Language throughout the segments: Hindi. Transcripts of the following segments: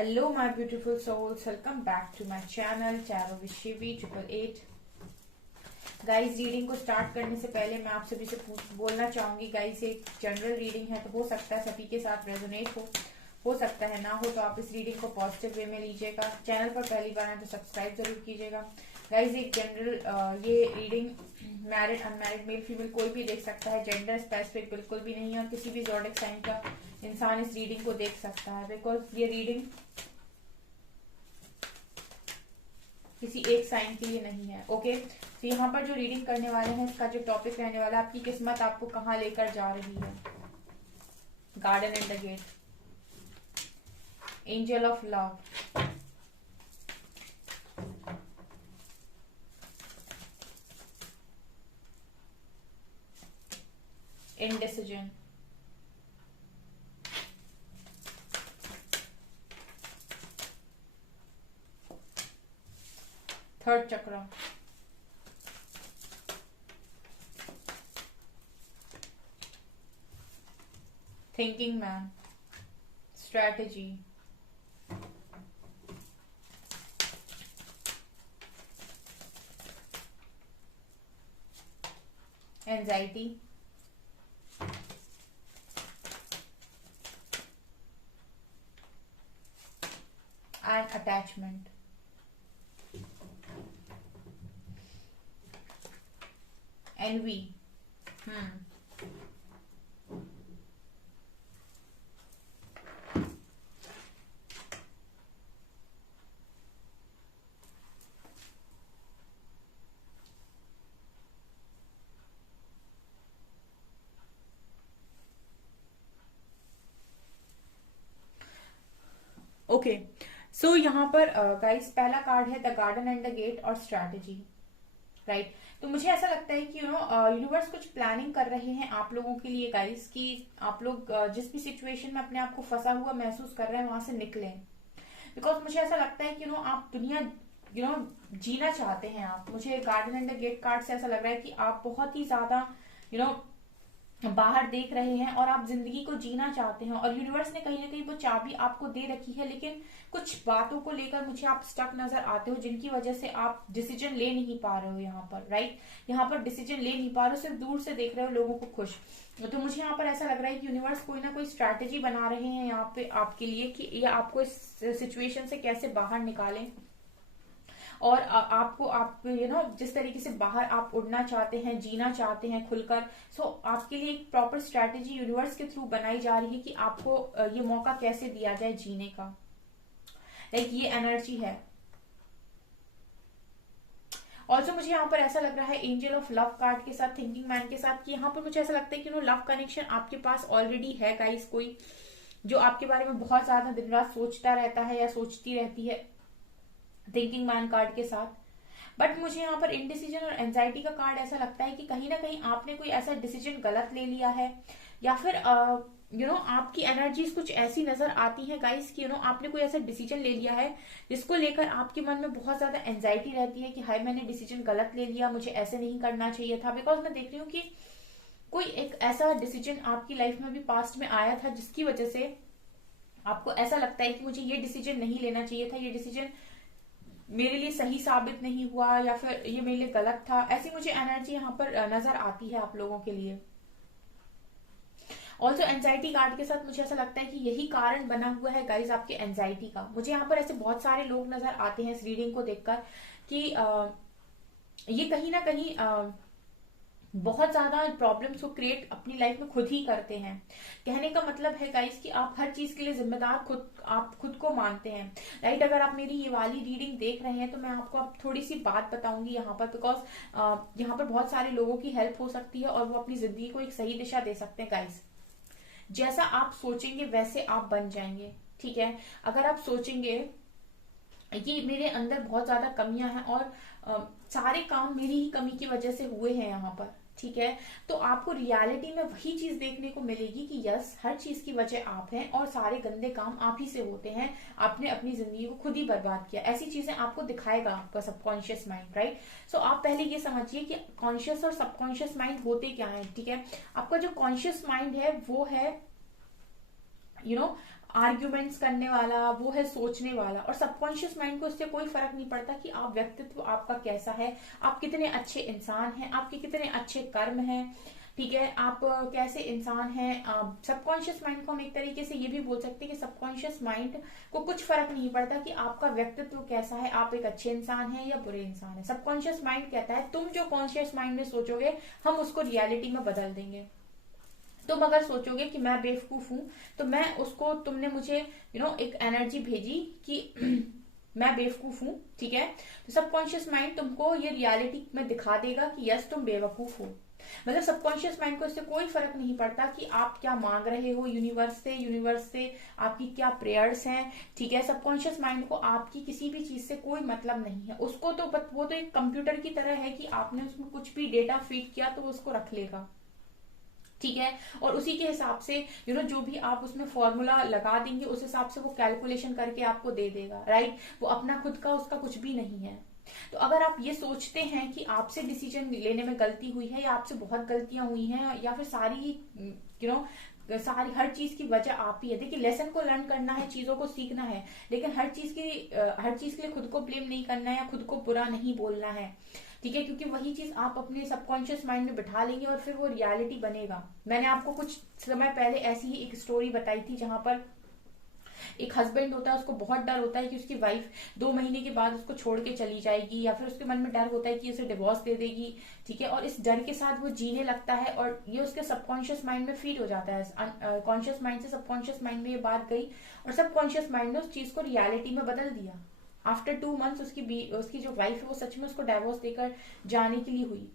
Hello my beautiful souls, welcome back to my channel Tarot with Shivi 888। Guys reading को स्टार्ट करने से पहले मैं आप सभी से बोलना चाहूंगी गाइस, एक जनरल रीडिंग है तो हो सकता है सभी के साथ रेजोनेट हो सकता है ना हो, तो आप इस रीडिंग को पॉजिटिव वे में लीजिएगा। चैनल पर पहली बार आए तो सब्सक्राइब जरूर कीजिएगा गाइस। एक जनरल ये reading married unmarried male female कोई भी देख सकता है, जेंडर स्पेसिफिक बिल्कुल भी नहीं है, और किसी भी ज़ोडिक साइन का इंसान इस रीडिंग को देख सकता है, बिकॉज ये रीडिंग किसी एक साइन के लिए नहीं है। ओके, तो यहाँ पर जो रीडिंग करने वाले हैं इसका जो टॉपिक रहने वाला है, आपकी किस्मत आपको कहाँ लेकर जा रही है। Garden and the gate, angel of love, indecision, third chakra, thinking man, strategy, anxiety, and attachment. Envy, okay. So यहाँ पर गाइस पहला कार्ड है the garden and the gate और स्ट्रैटेजी, राइट। तो मुझे ऐसा लगता है कि यूनिवर्स कुछ प्लानिंग कर रहे हैं आप लोगों के लिए गाइस, कि आप लोग जिस भी सिचुएशन में अपने आप को फंसा हुआ महसूस कर रहे हैं वहां से निकलें। बिकॉज मुझे ऐसा लगता है कि आप दुनिया जीना चाहते हैं आप। मुझे garden and the gate card से ऐसा लग रहा है कि आप बहुत ही ज्यादा बाहर देख रहे हैं और आप जिंदगी को जीना चाहते हैं, और यूनिवर्स ने कहीं ना कहीं वो चाबी आपको दे रखी है, लेकिन कुछ बातों को लेकर मुझे आप स्टक नजर आते हो, जिनकी वजह से आप डिसीजन ले नहीं पा रहे हो यहाँ पर, राइट। यहाँ पर डिसीजन ले नहीं पा रहे हो, सिर्फ दूर से देख रहे हो लोगों को खुश। तो मुझे यहाँ पर ऐसा लग रहा है कि यूनिवर्स कोई ना कोई स्ट्रैटेजी बना रहे हैं यहाँ पे आपके लिए, कि ये आपको इस सिचुएशन से कैसे बाहर निकालें, और आपको आप जिस तरीके से बाहर आप उड़ना चाहते हैं, जीना चाहते हैं खुलकर, सो आपके लिए एक प्रॉपर स्ट्रैटेजी यूनिवर्स के थ्रू बनाई जा रही है कि आपको ये मौका कैसे दिया जाए जीने का, लाइक ये एनर्जी है। ऑल्सो मुझे यहाँ पर ऐसा लग रहा है एंजल ऑफ लव कार्ड के साथ, थिंकिंग मैन के साथ, कि यहाँ पर मुझे ऐसा लगता है कि लव कनेक्शन आपके पास ऑलरेडी है गाइस, कोई जो आपके बारे में बहुत ज्यादा दिन रात सोचता रहता है या सोचती रहती है, थिंकिंग मैन कार्ड के साथ। बट मुझे यहाँ पर इनडिसीजन और एंजाइटी का कार्ड ऐसा लगता है कि कहीं ना कहीं आपने कोई ऐसा डिसीजन गलत ले लिया है, या फिर आपकी एनर्जीज कुछ ऐसी नजर आती है गाइस कि आपने कोई ऐसा डिसीजन ले लिया है जिसको लेकर आपके मन में बहुत ज्यादा एंजाइटी रहती है कि हाय मैंने डिसीजन गलत ले लिया, मुझे ऐसे नहीं करना चाहिए था। बिकॉज मैं देख रही हूँ कि कोई एक ऐसा डिसीजन आपकी लाइफ में भी पास्ट में आया था जिसकी वजह से आपको ऐसा लगता है कि मुझे ये डिसीजन नहीं लेना चाहिए था, ये डिसीजन मेरे लिए सही साबित नहीं हुआ, या फिर ये मेरे लिए गलत था। ऐसी मुझे एनर्जी यहाँ पर नजर आती है आप लोगों के लिए। ऑल्सो एंजाइटी कार्ड के साथ मुझे ऐसा लगता है कि यही कारण बना हुआ है गाइज आपके एंजाइटी का। मुझे यहाँ पर ऐसे बहुत सारे लोग नजर आते हैं इस रीडिंग को देखकर कि ये कहीं ना कहीं बहुत ज्यादा प्रॉब्लम्स को क्रिएट अपनी लाइफ में खुद ही करते हैं। कहने का मतलब है गाइस कि आप हर चीज के लिए जिम्मेदार आप खुद को मानते हैं, राइट। अगर आप मेरी ये वाली रीडिंग देख रहे हैं तो मैं आपको अब थोड़ी सी बात बताऊंगी यहाँ पर, बिकॉज यहाँ पर बहुत सारे लोगों की हेल्प हो सकती है और वो अपनी जिंदगी को एक सही दिशा दे सकते हैं गाइस। जैसा आप सोचेंगे वैसे आप बन जाएंगे, ठीक है। अगर आप सोचेंगे कि मेरे अंदर बहुत ज्यादा कमियां हैं और सारे काम मेरी ही कमी की वजह से हुए हैं यहाँ पर, ठीक है, तो आपको रियलिटी में वही चीज देखने को मिलेगी कि यस हर चीज की वजह आप हैं और सारे गंदे काम आप ही से होते हैं, आपने अपनी जिंदगी को खुद ही बर्बाद किया। ऐसी चीजें आपको दिखाएगा आपका सबकॉन्शियस माइंड, राइट। सो आप पहले ये समझिए कि कॉन्शियस और सबकॉन्शियस माइंड होते क्या है, ठीक है। आपका जो कॉन्शियस माइंड है वो है आर्ग्यूमेंट्स करने वाला, वो है सोचने वाला। और सबकॉन्शियस माइंड को इससे कोई फर्क नहीं पड़ता कि आप व्यक्तित्व आपका कैसा है, आप कितने अच्छे इंसान हैं, आपके कितने अच्छे कर्म हैं, ठीक है, आप कैसे इंसान हैं। सबकॉन्शियस माइंड को हम एक तरीके से ये भी बोल सकते हैं कि सबकॉन्शियस माइंड को कुछ फर्क नहीं पड़ता कि आपका व्यक्तित्व कैसा है, आप एक अच्छे इंसान हैं या बुरे इंसान हैं। सबकॉन्शियस माइंड कहता है तुम जो कॉन्शियस माइंड में सोचोगे हम उसको रियलिटी में बदल देंगे। तुम अगर सोचोगे कि मैं बेवकूफ हूं तो मैं उसको, तुमने मुझे एक एनर्जी भेजी कि मैं बेवकूफ हूं, ठीक है, तो सबकॉन्शियस माइंड तुमको ये रियलिटी में दिखा देगा कि यस तुम बेवकूफ हो। मतलब सबकॉन्शियस माइंड को इससे कोई फर्क नहीं पड़ता कि आप क्या मांग रहे हो यूनिवर्स से आपकी क्या प्रेयर्स हैं, ठीक है। सबकॉन्शियस माइंड को आपकी किसी भी चीज से कोई मतलब नहीं है। उसको तो वो तो एक कंप्यूटर की तरह है कि आपने उसमें कुछ भी डेटा फीड किया तो वो उसको रख लेगा, ठीक है। और उसी के हिसाब से जो भी आप उसमें फॉर्मूला लगा देंगे उस हिसाब से वो कैलकुलेशन करके आपको दे देगा, राइट। वो अपना खुद का उसका कुछ भी नहीं है। तो अगर आप ये सोचते हैं कि आपसे डिसीजन लेने में गलती हुई है या आपसे बहुत गलतियां हुई हैं या फिर सारी सारी हर चीज की वजह आप ही है, देखिए लेसन को लर्न करना है, चीजों को सीखना है, लेकिन हर चीज के लिए खुद को ब्लेम नहीं करना है या खुद को बुरा नहीं बोलना है, ठीक है, क्योंकि वही चीज आप अपने सबकॉन्शियस माइंड में बिठा लेंगे और फिर वो रियलिटी बनेगा। मैंने आपको कुछ समय पहले ऐसी ही एक स्टोरी बताई थी जहां पर एक हस्बैंड होता है, उसको बहुत डर होता है कि उसकी वाइफ 2 महीने के बाद उसको छोड़ के चली जाएगी या फिर उसके मन में डर होता है कि उसे डिवोर्स दे देगी, ठीक है। और इस डर के साथ वो जीने लगता है और ये उसके सबकॉन्शियस माइंड में फीड हो जाता है। कॉन्शियस माइंड से सबकॉन्शियस माइंड में ये बात गई और सबकॉन्शियस माइंड ने उस चीज को रियलिटी में बदल दिया। आफ्टर 2 मंथ्स उसकी जो वाइफ है वो सच में उसको डाइवोर्स देकर जाने के लिए हुई,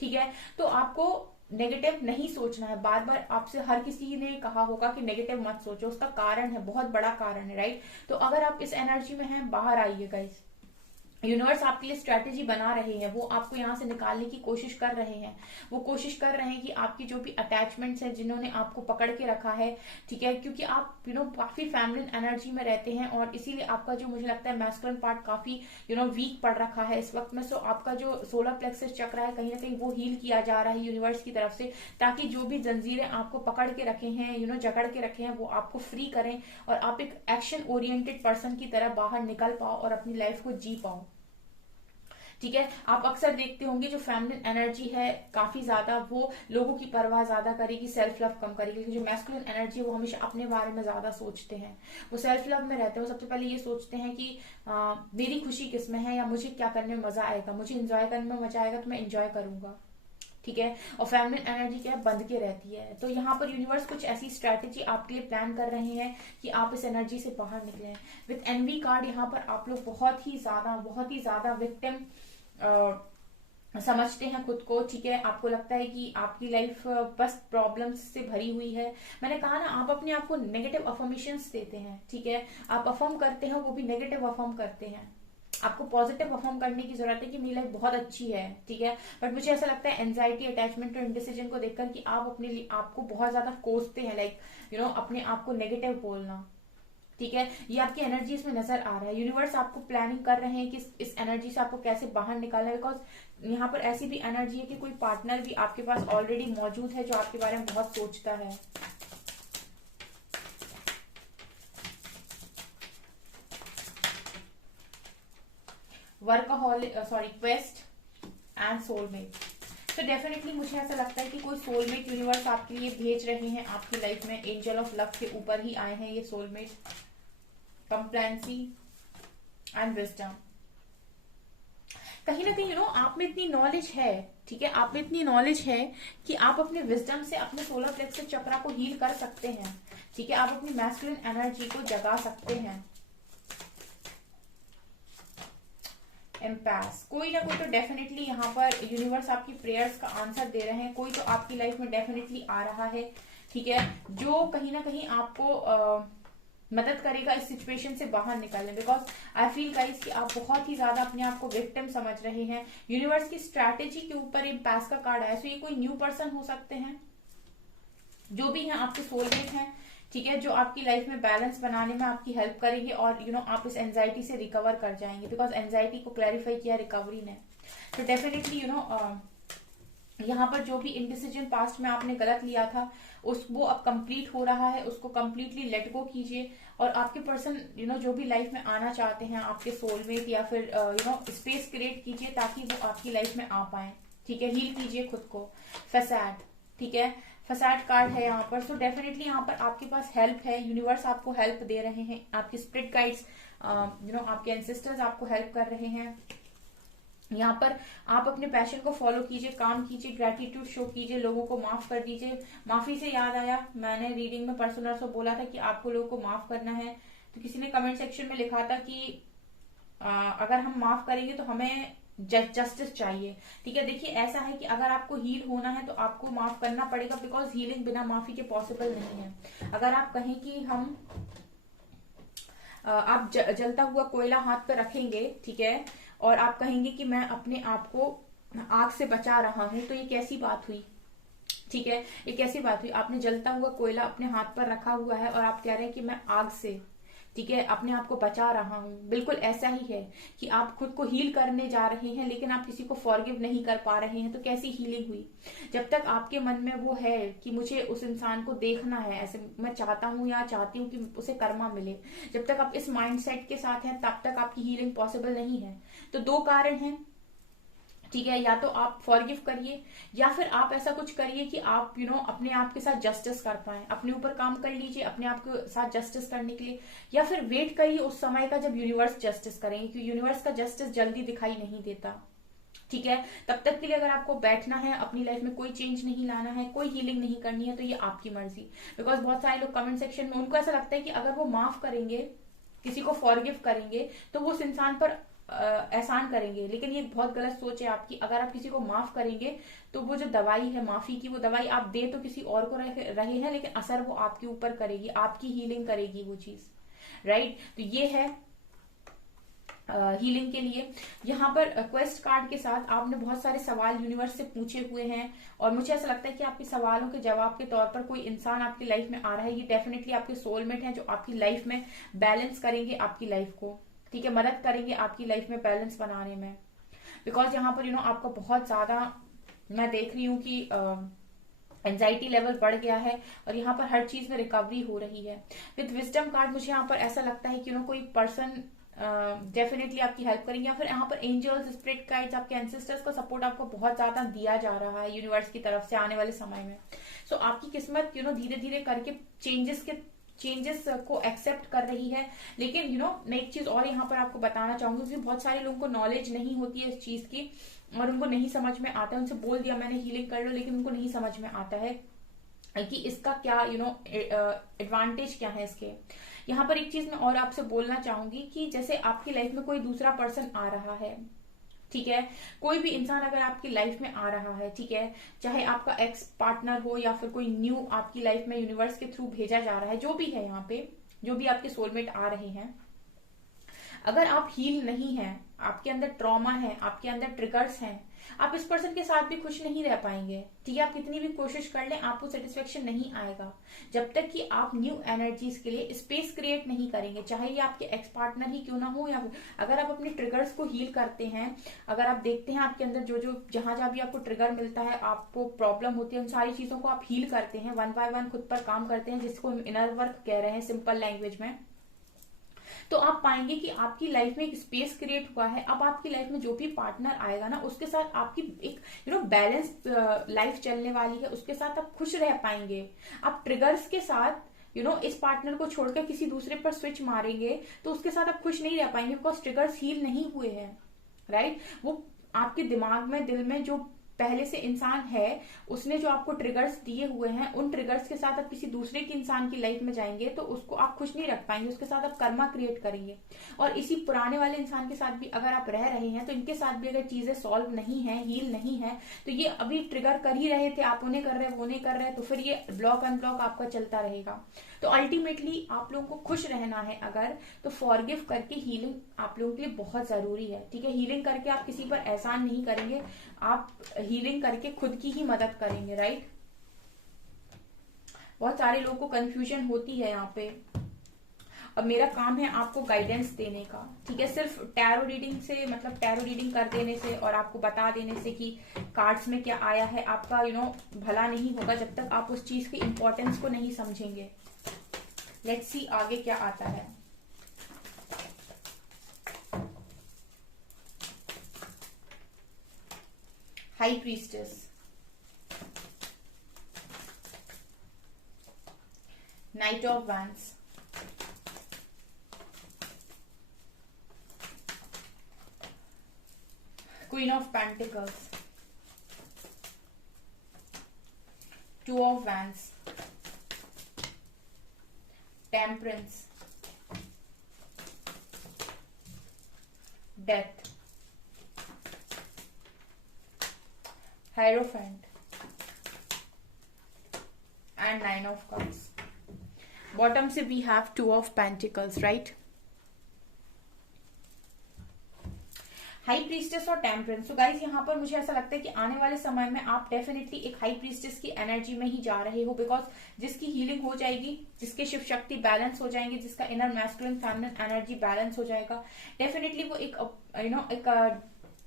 ठीक है। तो आपको नेगेटिव नहीं सोचना है। बार बार आपसे हर किसी ने कहा होगा कि नेगेटिव मत सोचो, उसका कारण है, बहुत बड़ा कारण है, राइट। तो अगर आप इस एनर्जी में हैं, बाहर आइए गाइस। यूनिवर्स आपके लिए स्ट्रेटेजी बना रहे हैं, वो आपको यहाँ से निकालने की कोशिश कर रहे हैं। वो कोशिश कर रहे हैं कि आपकी जो भी अटैचमेंट्स हैं जिन्होंने आपको पकड़ के रखा है, ठीक है, क्योंकि आप काफी फैमिलिन एनर्जी में रहते हैं और इसीलिए आपका जो मुझे लगता है मैस्कुलिन पार्ट काफी वीक पड़ रखा है इस वक्त में। सो आपका जो सोलर प्लेक्सस चक्र है कहीं ना कहीं वो हील किया जा रहा है यूनिवर्स की तरफ से, ताकि जो भी जंजीरें आपको पकड़ के रखे हैं, जकड़ के रखे हैं, वो आपको फ्री करें और आप एक एक्शन ओरिएंटेड पर्सन की तरह बाहर निकल पाओ और अपनी लाइफ को जी पाओ, ठीक है। आप अक्सर देखते होंगे जो फेमिनिन एनर्जी है काफी ज्यादा वो लोगों की परवाह ज्यादा करेगी, सेल्फ लव कम करेगी। लेकिन जो मैस्कुलिन एनर्जी है वो हमेशा अपने बारे में ज्यादा सोचते हैं, वो सेल्फ लव में रहते हैं। वो सबसे पहले ये सोचते हैं कि मेरी खुशी किस में है या मुझे क्या करने में मजा आएगा, मुझे इंजॉय करने में मजा आएगा तो मैं इंजॉय करूंगा, ठीक है। और फेमिनिन एनर्जी क्या है, बंध के रहती है। तो यहाँ पर यूनिवर्स कुछ ऐसी स्ट्रैटेजी आपके लिए प्लान कर रहे हैं कि आप इस एनर्जी से बाहर निकले। विद एनवी कार्ड यहाँ पर आप लोग बहुत ही ज्यादा विक्टिम समझते हैं खुद को, ठीक है। आपको लगता है कि आपकी लाइफ बस प्रॉब्लम्स से भरी हुई है। मैंने कहा ना, आप अपने आप को नेगेटिव अफर्मेशंस देते हैं, ठीक है। आप अफर्म करते हैं, वो भी नेगेटिव अफर्म करते हैं। आपको पॉजिटिव अफर्म करने की जरूरत है कि मेरी लाइफ बहुत अच्छी है, ठीक है। बट मुझे ऐसा लगता है एंजाइटी, अटैचमेंट और इंडिसीजन को देखकर कि आप अपने लिए आपको बहुत ज्यादा कोसते हैं, लाइक अपने आप को नेगेटिव बोलना, ठीक है। ये आपकी एनर्जी इसमें नजर आ रहा है। यूनिवर्स आपको प्लानिंग कर रहे हैं कि इस एनर्जी से आपको कैसे बाहर निकालना है। बिकॉज यहाँ पर ऐसी भी एनर्जी है कि कोई पार्टनर भी आपके पास ऑलरेडी मौजूद है जो आपके बारे में बहुत सोचता है। Workaholic, quest and soulmate. तो डेफिनेटली मुझे ऐसा लगता है कि कोई सोलमेट यूनिवर्स आपके लिए भेज रहे हैं आपकी लाइफ में। एंजल ऑफ लव के ऊपर ही आए हैं ये सोलमेट। कंप्लेंसी and wisdom. कहीं ना कहीं आप में इतनी नॉलेज है, ठीक है, आप में इतनी नॉलेज है कि आप अपने विजडम से अपने सोलर प्लेक्सस चक्र को हील कर सकते हैं, ठीक है। आप अपनी मैस्कुलिन एनर्जी को जगा सकते हैं। एम्पैस, कोई ना कोई तो डेफिनेटली यहाँ पर यूनिवर्स आपकी प्रेयर्स का आंसर दे रहे हैं। कोई तो आपकी लाइफ में डेफिनेटली आ रहा है, ठीक है, जो कहीं ना कहीं आपको मदद करेगा इस सिचुएशन से बाहर निकलने। बिकॉज आई फील गाइस कि आप बहुत ही ज्यादा अपने आप को विक्टिम समझ रहे हैं। यूनिवर्स की स्ट्रैटेजी के ऊपर एम्पैस का कार्ड आया। सो ये कोई न्यू पर्सन हो सकते हैं, जो भी हैं आपके सोलमेट हैं, ठीक है, जो आपकी लाइफ में बैलेंस बनाने में आपकी हेल्प करेंगे और आप इस एंजाइटी से रिकवर कर जाएंगे। बिकॉज एंजाइटी को क्लैरिफाई किया रिकवरी ने। तो डेफिनेटली यहाँ पर जो भी इनडिसीजन पास्ट में आपने गलत लिया था उस वो अब कंप्लीट हो रहा है, उसको कंप्लीटली लेट गो कीजिए। और आपके पर्सन जो भी लाइफ में आना चाहते हैं, आपके सोलमेट या फिर स्पेस क्रिएट कीजिए ताकि वो आपकी लाइफ में आ पाए। ठीक है, हील कीजिए खुद को। फैसाड, ठीक है, फैसाड कार्ड है यहाँ पर। सो डेफिनेटली यहाँ पर आपके पास हेल्प है, यूनिवर्स आपको हेल्प दे रहे हैं, आपके स्पिरिट गाइड्स आपके एंसेस्टर्स आपको हेल्प कर रहे हैं। यहाँ पर आप अपने पैशन को फॉलो कीजिए, काम कीजिए, ग्रेटिट्यूड शो कीजिए, लोगों को माफ कर दीजिए। माफी से याद आया, मैंने रीडिंग में परसों बोला था कि आपको लोगों को माफ करना है, तो किसी ने कमेंट सेक्शन में लिखा था कि अगर हम माफ करेंगे तो हमें जस्टिस चाहिए। ठीक है, देखिए ऐसा है कि अगर आपको हील होना है तो आपको माफ करना पड़ेगा, बिकॉज हीलिंग बिना माफी के पॉसिबल नहीं है। अगर आप कहें कि हम आप जलता हुआ कोयला हाथ पे रखेंगे, ठीक है, और आप कहेंगे कि मैं अपने आप को आग से बचा रहा हूं, तो ये कैसी बात हुई? ठीक है, ये कैसी बात हुई? आपने जलता हुआ कोयला अपने हाथ पर रखा हुआ है और आप कह रहे हैं कि मैं आग से, ठीक है, अपने आप को बचा रहा हूं। बिल्कुल ऐसा ही है कि आप खुद को हील करने जा रहे हैं लेकिन आप किसी को फॉरगिव नहीं कर पा रहे हैं, तो कैसी हीलिंग हुई? जब तक आपके मन में वो है कि मुझे उस इंसान को देखना है, ऐसे मैं चाहता हूं या चाहती हूँ कि उसे कर्मा मिले, जब तक आप इस माइंडसेट के साथ हैं तब तक आपकी हीलिंग पॉसिबल नहीं है। तो दो कारण हैं, ठीक है, या तो आप फॉरगिव करिए या फिर आप ऐसा कुछ करिए कि आप अपने आप के साथ जस्टिस कर पाए, अपने ऊपर काम कर लीजिए अपने आप के साथ जस्टिस करने के लिए, या फिर वेट करिए उस समय का जब यूनिवर्स जस्टिस करेंगे, क्योंकि यूनिवर्स का जस्टिस जल्दी दिखाई नहीं देता। ठीक है, तब तक के लिए अगर आपको बैठना है, अपनी लाइफ में कोई चेंज नहीं लाना है, कोई हीलिंग नहीं करनी है, तो ये आपकी मर्जी। बिकॉज बहुत सारे लोग कमेंट सेक्शन में उनको ऐसा लगता है कि अगर वो माफ करेंगे, किसी को फॉरगिव करेंगे, तो वो उस इंसान पर एहसान करेंगे, लेकिन ये बहुत गलत सोच है आपकी। अगर आप किसी को माफ करेंगे तो वो जो दवाई है माफी की, वो दवाई आप दे तो किसी और को रहे हैं, लेकिन असर वो आपके ऊपर करेगी, आपकी हीलिंग करेगी वो चीज, राइट। तो ये है हीलिंग के लिए। यहाँ पर क्वेस्ट कार्ड के साथ आपने बहुत सारे सवाल यूनिवर्स से पूछे हुए हैं और मुझे ऐसा लगता है कि आपके सवालों के जवाब के तौर पर कोई इंसान आपकी लाइफ में आ रहा है। ये डेफिनेटली आपके सोलमेट हैं जो आपकी लाइफ में बैलेंस करेंगे आपकी लाइफ को, ठीक है, मदद करेंगे आपकी लाइफ में बैलेंस बनाने में। बिकॉज यहाँ पर आपका बहुत ज्यादा मैं देख रही हूँ कि एंजाइटी लेवल बढ़ गया है और यहाँ पर हर चीज में रिकवरी हो रही है। विद विजडम कार्ड मुझे यहाँ पर ऐसा लगता है कि कोई पर्सन डेफिनेटली आपकी हेल्प करेंगे, या फिर यहाँ पर एंजल्स, स्पिरिट गाइड्स, आपके एंसेस्टर्स का सपोर्ट आपको बहुत ज्यादा दिया जा रहा है यूनिवर्स की तरफ से आने वाले समय में। सो आपकी किस्मत धीरे धीरे करके चेंजेस को एक्सेप्ट कर रही है। लेकिन मैं एक चीज और यहाँ पर आपको बताना चाहूंगी, क्योंकि बहुत सारे लोगों को नॉलेज नहीं होती है इस चीज की और उनको नहीं समझ में आता है। उनसे बोल दिया मैंने हीलिंग कर लो, लेकिन उनको नहीं समझ में आता है कि इसका क्या एडवांटेज क्या है इसके। यहाँ पर एक चीज मैं और आपसे बोलना चाहूंगी कि जैसे आपकी लाइफ में कोई दूसरा पर्सन आ रहा है, ठीक है, कोई भी इंसान अगर आपकी लाइफ में आ रहा है, ठीक है, चाहे आपका एक्स पार्टनर हो या फिर कोई न्यू आपकी लाइफ में यूनिवर्स के थ्रू भेजा जा रहा है, जो भी है यहाँ पे, जो भी आपके सोलमेट आ रहे हैं, अगर आप हील नहीं हैं, आपके अंदर ट्रॉमा है, आपके अंदर ट्रिगर्स हैं, आप इस पर्सन के साथ भी खुश नहीं रह पाएंगे। ठीक है, आप कितनी भी कोशिश कर लें आपको सेटिस्फेक्शन नहीं आएगा जब तक कि आप न्यू एनर्जीज के लिए स्पेस क्रिएट नहीं करेंगे, चाहे ये आपके एक्स पार्टनर ही क्यों ना हो। या अगर आप अपने ट्रिगर्स को हील करते हैं, अगर आप देखते हैं आपके अंदर जो जहां जहां भी आपको ट्रिगर मिलता है, आपको प्रॉब्लम होती है, उन सारी चीजों को आप हील करते हैं, वन बाय वन खुद पर काम करते हैं, जिसको हम इनर वर्क कह रहे हैं सिंपल लैंग्वेज में, तो आप पाएंगे कि आपकी लाइफ में एक स्पेस क्रिएट हुआ है। अब आपकी लाइफ में जो भी पार्टनर आएगा ना, उसके साथ आपकी एक बैलेंस लाइफ चलने वाली है, उसके साथ आप खुश रह पाएंगे। आप ट्रिगर्स के साथ इस पार्टनर को छोड़कर किसी दूसरे पर स्विच मारेंगे तो उसके साथ आप खुश नहीं रह पाएंगे, बिकॉज ट्रिगर्स हील नहीं हुए हैं, राइट। वो आपके दिमाग में, दिल में जो पहले से इंसान है, उसने जो आपको ट्रिगर्स दिए हुए हैं, उन ट्रिगर्स के साथ आप किसी दूसरे के इंसान की लाइफ में जाएंगे तो उसको आप खुश नहीं रख पाएंगे, उसके साथ आप कर्मा क्रिएट करेंगे। और इसी पुराने वाले इंसान के साथ भी अगर आप रह रहे हैं तो इनके साथ भी अगर चीजें सॉल्व नहीं है, हील नहीं है, तो ये अभी ट्रिगर कर ही रहे थे, आप उन्हें कर रहे, वो नहीं कर रहे, तो फिर ये ब्लॉक अनब्लॉक आपका चलता रहेगा। तो अल्टीमेटली आप लोगों को खुश रहना है अगर, तो फॉरगिव करके हीलिंग आप लोगों के लिए बहुत जरूरी है। ठीक है, हीलिंग करके आप किसी पर एहसान नहीं करेंगे, आप हीलिंग करके खुद की ही मदद करेंगे, राइट। बहुत सारे लोगों को कंफ्यूजन होती है यहाँ पे, अब मेरा काम है आपको गाइडेंस देने का, ठीक है। सिर्फ टैरो रीडिंग से, मतलब टैरो रीडिंग कर देने से और आपको बता देने से कि कार्ड्स में क्या आया है, आपका भला नहीं होगा जब तक आप उस चीज की इंपॉर्टेंस को नहीं समझेंगे। लेट्स सी आगे क्या आता है। High priestess, knight of wands, queen of pentacles, two of wands, temperance, death, hierophant and nine of cups. Bottom से we have two of pentacles, right. High priestess और टेम्परेंस। तो गाइज यहाँ पर मुझे ऐसा लगता है कि आने वाले समय में आप डेफिनेटली एक हाई प्रीस्टेस की एनर्जी में ही जा रहे हो, बिकॉज जिसकी हीलिंग हो जाएगी, जिसके शिव शक्ति बैलेंस हो जाएंगे, जिसका inner masculine feminine energy balance हो जाएगा, डेफिनेटली वो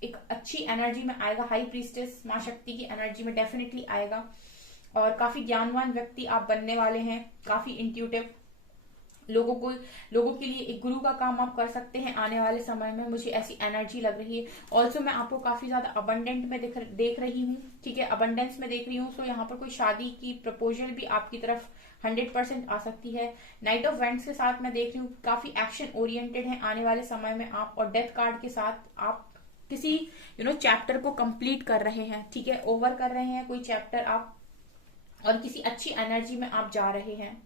एक अच्छी एनर्जी में आएगा। हाई प्रीस्टेस माँ शक्ति की एनर्जी में डेफिनेटली आएगा और काफी ज्ञानवान व्यक्ति आप बनने वाले हैं, काफी इंट्यूटिव लोगों के लिए एक गुरु का काम आप कर सकते हैं आने वाले समय में, मुझे ऐसी एनर्जी लग रही है। ऑल्सो मैं आपको काफी ज्यादा अबंडेंट में देख रही हूँ, ठीक है, अबंडेंस में देख रही हूँ। सो यहाँ पर कोई शादी की प्रपोजल भी आपकी तरफ 100% आ सकती है। नाइट ऑफ वेंट्स के साथ मैं देख रही हूँ काफी एक्शन ओरिएंटेड है आने वाले समय में आप, और डेथ कार्ड के साथ आप किसी चैप्टर को कंप्लीट कर रहे हैं, ठीक है, ओवर कर रहे हैं कोई चैप्टर आप, और किसी अच्छी एनर्जी में आप जा रहे हैं,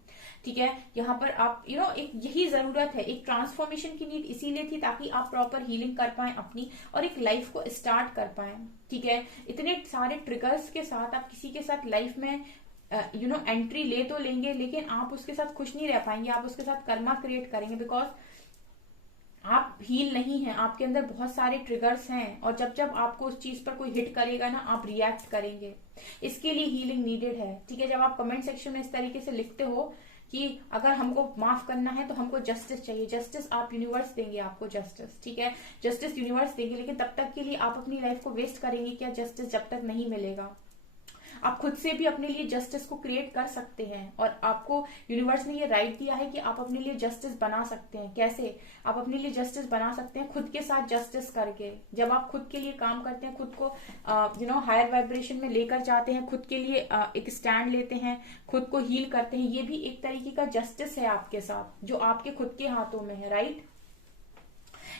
ठीक है। यहाँ पर आप एक यही जरूरत है, एक ट्रांसफॉर्मेशन की नीड इसीलिए थी ताकि आप प्रॉपर हीलिंग कर पाए अपनी और एक लाइफ को स्टार्ट कर पाए, ठीक है। इतने सारे ट्रिगर्स के साथ आप किसी के साथ लाइफ में एंट्री ले तो लेंगे, लेकिन आप उसके साथ खुश नहीं रह पाएंगे, आप उसके साथ कर्मा क्रिएट करेंगे, बिकॉज आप हील नहीं है, आपके अंदर बहुत सारे ट्रिगर्स हैं, और जब जब आपको उस चीज पर कोई हिट करेगा ना, आप रिएक्ट करेंगे। इसके लिए हीलिंग नीडेड है, ठीक है। जब आप कमेंट सेक्शन में इस तरीके से लिखते हो कि अगर हमको माफ करना है तो हमको जस्टिस चाहिए, जस्टिस आप यूनिवर्स देंगे, आपको जस्टिस, ठीक है, जस्टिस यूनिवर्स देंगे, लेकिन तब तक के लिए आप अपनी लाइफ को वेस्ट करेंगे क्या? जस्टिस जब तक नहीं मिलेगा। आप खुद से भी अपने लिए जस्टिस को क्रिएट कर सकते हैं, और आपको यूनिवर्स ने ये राइट दिया है कि आप अपने लिए जस्टिस बना सकते हैं। कैसे आप अपने लिए जस्टिस बना सकते हैं? खुद के साथ जस्टिस करके। जब आप खुद के लिए काम करते हैं, खुद को हायर वाइब्रेशन में लेकर जाते हैं, खुद के लिए एक स्टैंड लेते हैं, खुद को हील करते हैं, ये भी एक तरीके का जस्टिस है आपके साथ, जो आपके खुद के हाथों में है, राइट।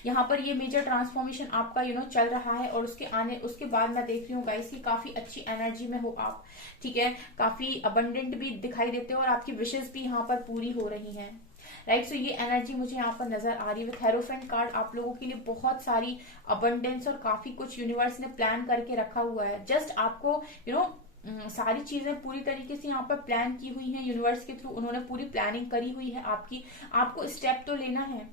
यहाँ पर ये मेजर ट्रांसफॉर्मेशन आपका चल रहा है, और उसके बाद मैं देख रही हूँ गाइस की काफी अच्छी एनर्जी में हो आप, ठीक है, काफी अबंडेंट भी दिखाई देते हो, और आपकी विशेष भी यहाँ पर पूरी हो रही हैं, राइट। सो ये एनर्जी मुझे यहाँ पर नजर आ रही है। विथ हेरोफेंट कार्ड आप लोगों के लिए बहुत सारी अबंडेंस और काफी कुछ यूनिवर्स ने प्लान करके रखा हुआ है। जस्ट आपको सारी चीजें पूरी तरीके से यहाँ पर प्लान की हुई है यूनिवर्स के थ्रू, उन्होंने पूरी प्लानिंग करी हुई है आपकी। आपको स्टेप तो लेना है,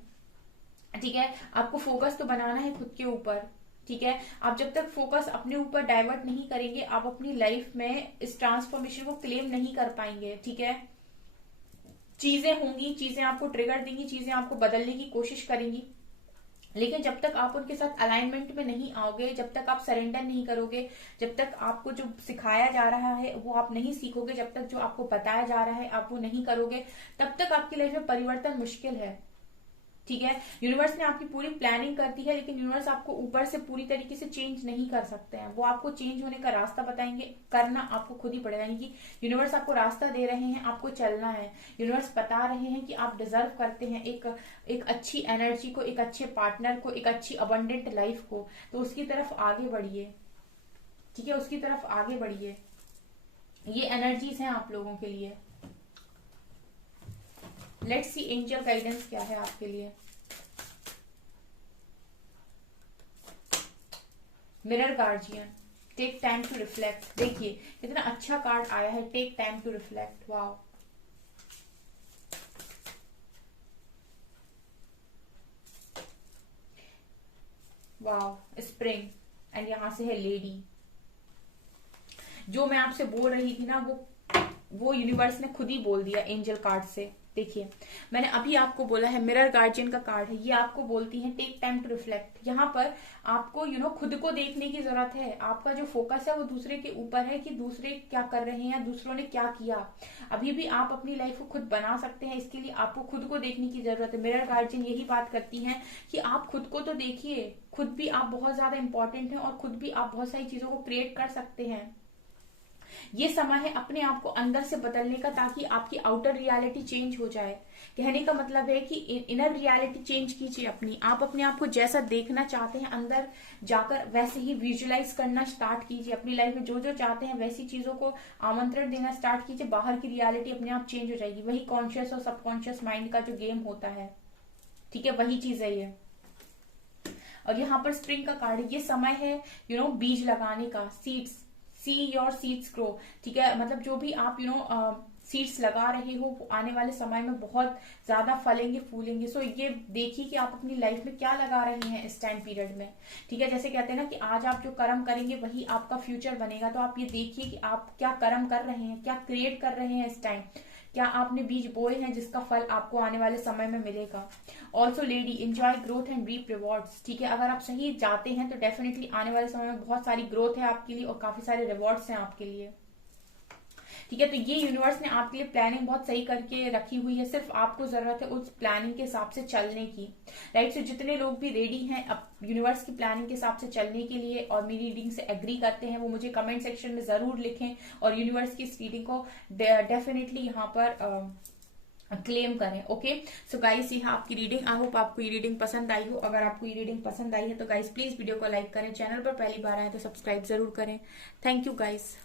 ठीक है, आपको फोकस तो बनाना है खुद के ऊपर, ठीक है। आप जब तक फोकस अपने ऊपर डाइवर्ट नहीं करेंगे, आप अपनी लाइफ में इस ट्रांसफॉर्मेशन को क्लेम नहीं कर पाएंगे, ठीक है। चीजें होंगी, चीजें आपको ट्रिगर देंगी, चीजें आपको बदलने की कोशिश करेंगी, लेकिन जब तक आप उनके साथ अलाइनमेंट में नहीं आओगे, जब तक आप सरेंडर नहीं करोगे, जब तक आपको जो सिखाया जा रहा है वो आप नहीं सीखोगे, जब तक जो आपको बताया जा रहा है आप वो नहीं करोगे, तब तक आपकी लाइफ में परिवर्तन मुश्किल है, ठीक है। यूनिवर्स ने आपकी पूरी प्लानिंग करती है, लेकिन यूनिवर्स आपको ऊपर से पूरी तरीके से चेंज नहीं कर सकते हैं। वो आपको चेंज होने का रास्ता बताएंगे, करना आपको खुद ही पड़ेगा। यानी कि यूनिवर्स आपको रास्ता दे रहे हैं, आपको चलना है। यूनिवर्स बता रहे हैं कि आप डिजर्व करते हैं एक अच्छी एनर्जी को, एक अच्छे पार्टनर को, एक अच्छी अबंडेंट लाइफ को, तो उसकी तरफ आगे बढ़िए, ठीक है, उसकी तरफ आगे बढ़िए। ये एनर्जीज हैं आप लोगों के लिए। लेट्स सी एंजल गाइडेंस क्या है आपके लिए। Mirror guardian, take time to reflect. देखिए कितना अच्छा कार्ड आया है, take time to reflect. Wow, wow, spring, and यहां से है लेडी। जो मैं आपसे बोल रही थी ना, वो यूनिवर्स ने खुद ही बोल दिया एंजल कार्ड से, देखिए, मैंने अभी आपको बोला है मिरर गार्जियन का कार्ड है, ये आपको बोलती है टेक टाइम टू रिफ्लेक्ट। यहाँ पर आपको खुद को देखने की जरूरत है। आपका जो फोकस है वो दूसरे के ऊपर है कि दूसरे क्या कर रहे हैं, दूसरों ने क्या किया। अभी भी आप अपनी लाइफ को खुद बना सकते हैं, इसके लिए आपको खुद को देखने की जरूरत है। मिरर गार्जियन यही बात करती है कि आप खुद को तो देखिए, खुद भी आप बहुत ज्यादा इंपॉर्टेंट हैं और खुद भी आप बहुत सारी चीजों को क्रिएट कर सकते हैं। ये समय है अपने आप को अंदर से बदलने का, ताकि आपकी आउटर रियलिटी चेंज हो जाए। कहने का मतलब है कि इनर रियलिटी चेंज कीजिए अपनी। आप अपने आप को जैसा देखना चाहते हैं अंदर जाकर वैसे ही विजुअलाइज करना स्टार्ट कीजिए। अपनी लाइफ में जो जो चाहते हैं वैसी चीजों को आमंत्रण देना स्टार्ट कीजिए। बाहर की रियलिटी अपने आप चेंज हो जाएगी। वही कॉन्शियस और सबकॉन्शियस माइंड का जो गेम होता है, ठीक है, वही चीज है ये। और यहाँ पर स्प्रिंग का कार्ड है, ये समय है बीज लगाने का, seeds, see your seeds grow, ठीक है। मतलब जो भी आप सीड्स लगा रहे हो वो आने वाले समय में बहुत ज्यादा फलेंगे फूलेंगे। सो ये देखिए कि आप अपनी लाइफ में क्या लगा रहे हैं इस टाइम पीरियड में, ठीक है। जैसे कहते हैं ना कि आज आप जो कर्म करेंगे वही आपका फ्यूचर बनेगा। तो आप ये देखिए कि आप क्या कर्म कर रहे हैं, क्या क्रिएट कर रहे हैं इस टाइम, क्या आपने बीज बोए हैं जिसका फल आपको आने वाले समय में मिलेगा। Also lady, enjoy growth and reap rewards, ठीक है। अगर आप सही जाते हैं तो डेफिनेटली आने वाले समय में बहुत सारी ग्रोथ है आपके लिए और काफी सारे रिवॉर्ड्स हैं आपके लिए, ठीक है। तो ये यूनिवर्स ने आपके लिए प्लानिंग बहुत सही करके रखी हुई है। सिर्फ आपको जरूरत है उस प्लानिंग के हिसाब से चलने की, राइट। सो जितने लोग भी रेडी हैं अब यूनिवर्स की प्लानिंग के हिसाब से चलने के लिए और मेरी रीडिंग से एग्री करते हैं, वो मुझे कमेंट सेक्शन में जरूर लिखें और यूनिवर्स की इस रीडिंग को डेफिनेटली यहाँ पर क्लेम करें। ओके, सो गाइस, ये आपकी रीडिंग। आई होप आपको ये रीडिंग पसंद आई हो। अगर आपको ये रीडिंग पसंद आई है तो गाइस प्लीज वीडियो को लाइक करें, चैनल पर पहली बार आए तो सब्सक्राइब जरूर करें। Thank you guys.